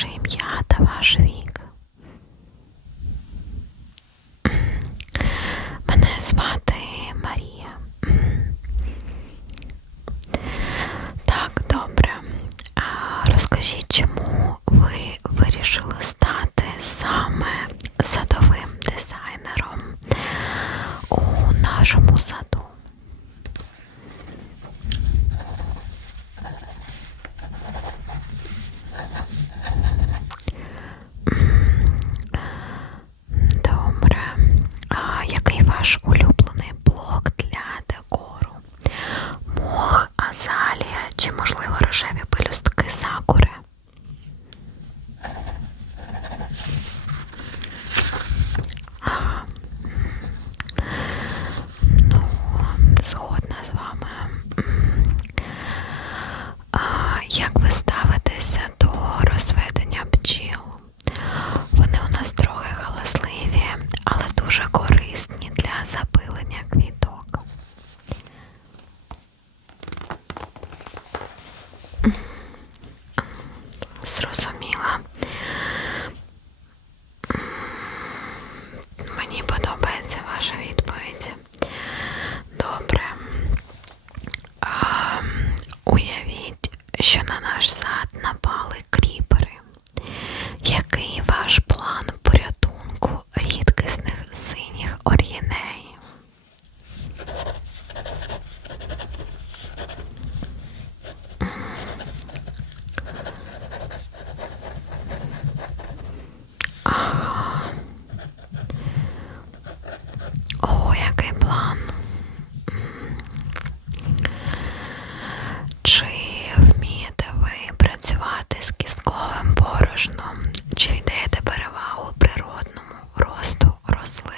ваше ім'я Як ви ставитеся до розведення бджіл? Вони у нас трохи галасливі, але дуже корисні для запилення квіток. Зрозуміла. Мені подобається ваша відповідь. Добре. А, уявіть. Чи вмієте ви працювати з кістковим борошном? Чи віддаєте перевагу природному росту рослин?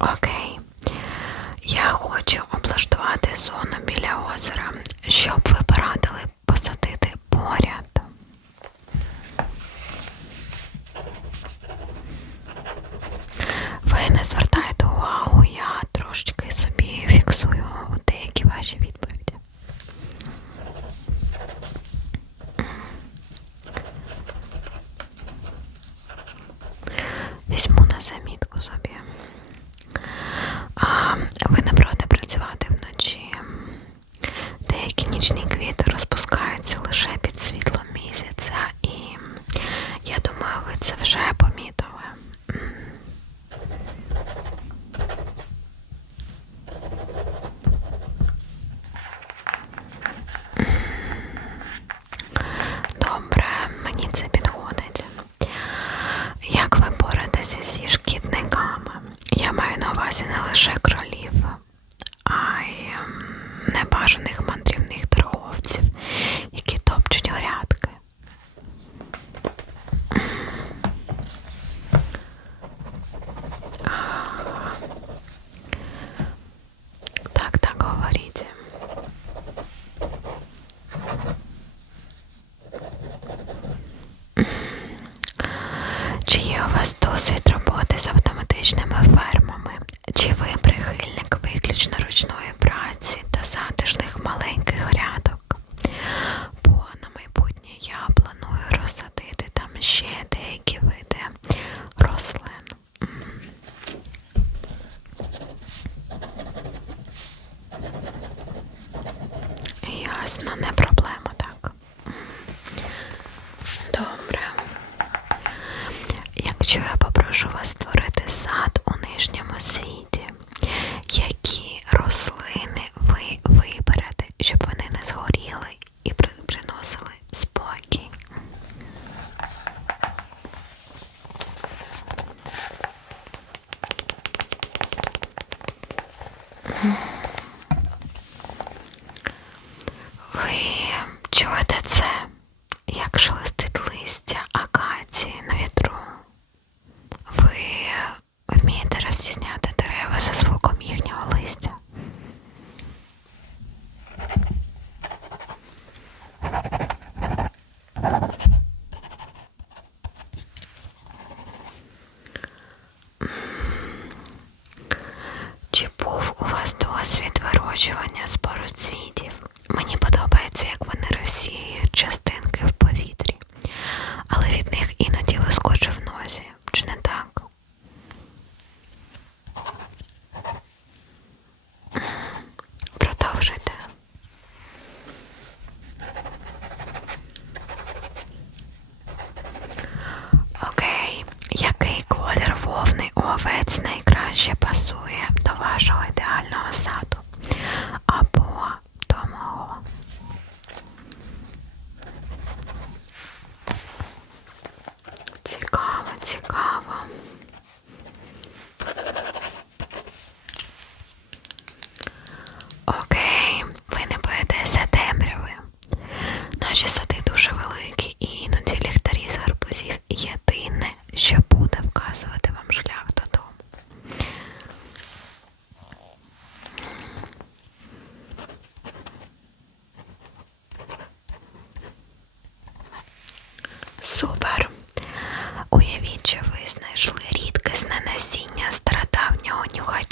Окей, я хочу облаштувати зону біля озера, щоб Нічні квіти розпускаються лише під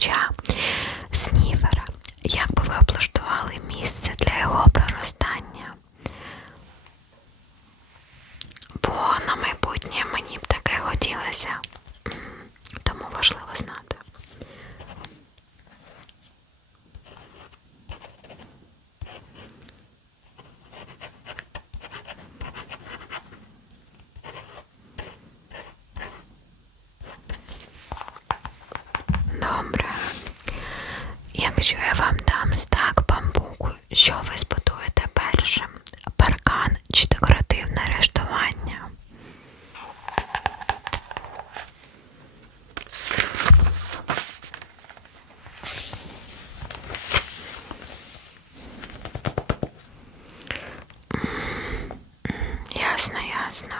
życia Якщо я вам дам стак бамбуку, що ви збудуєте першим? Паркан чи декоративне рештування? Ясно, ясно.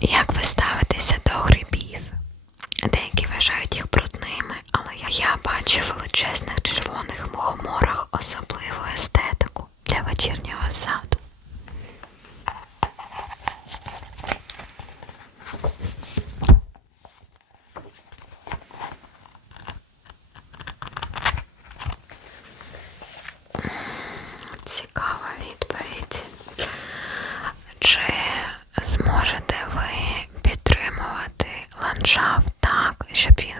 Як ви ставитеся до грибів? Деякі вважають їх брудними, але я бачив величезних червоних мухоморах особливу естетику для вечірнього саду. Цікава відповідь. Чи зможете ви підтримувати ландшафт так, щоб він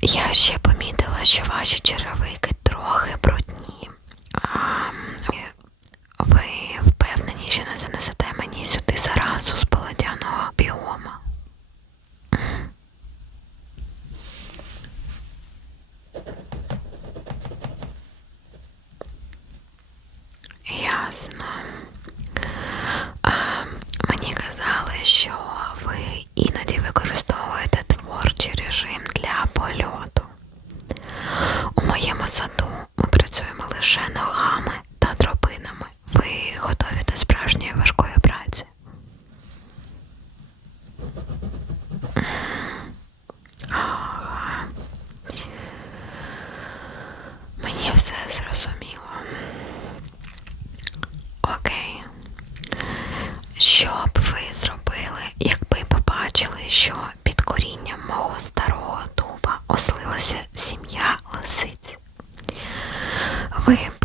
Я ще помітила, що ваші черевики трохи брудні. А, ви впевнені, що не занесете мені сюди заразу з полудяного біома? Ясно. А, мені казали, що ви іноді використовуєте творчий режим. саду. Ми працюємо лише ногами та дробинами. Ви готові до справжньої важкої праці. Ага. Мені все зрозуміло. Окей. Що б ви зробили, якби побачили, що під корінням мого старого дуба ослилася сім'я лисиць? ви.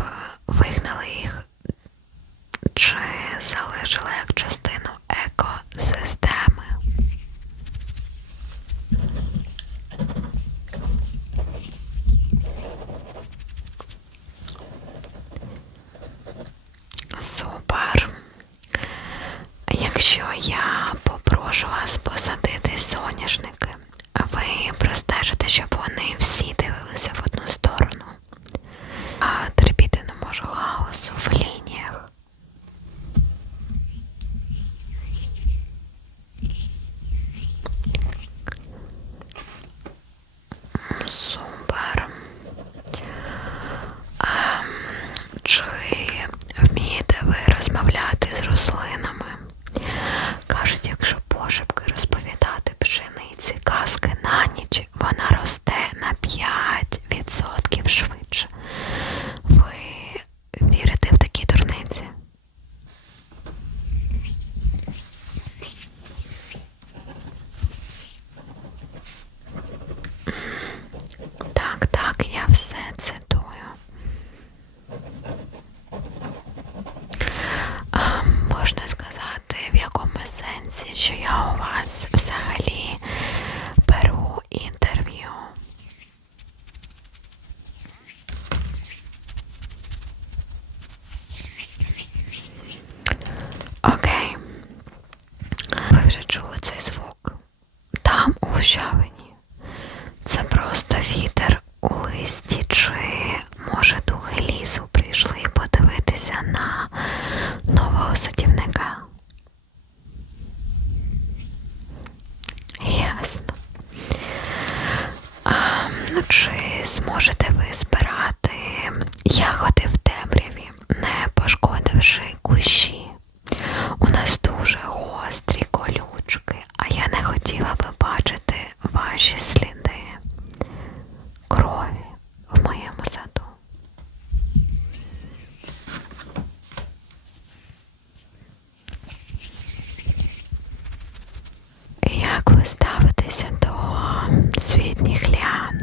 I'm sorry. Чи зможете ви збирати ягоди в темряві, не пошкодивши кущі? У нас дуже гострі колючки, а я не хотіла би бачити ваші сліди крові в моєму саду. Як ви ставитеся до світніх ліан?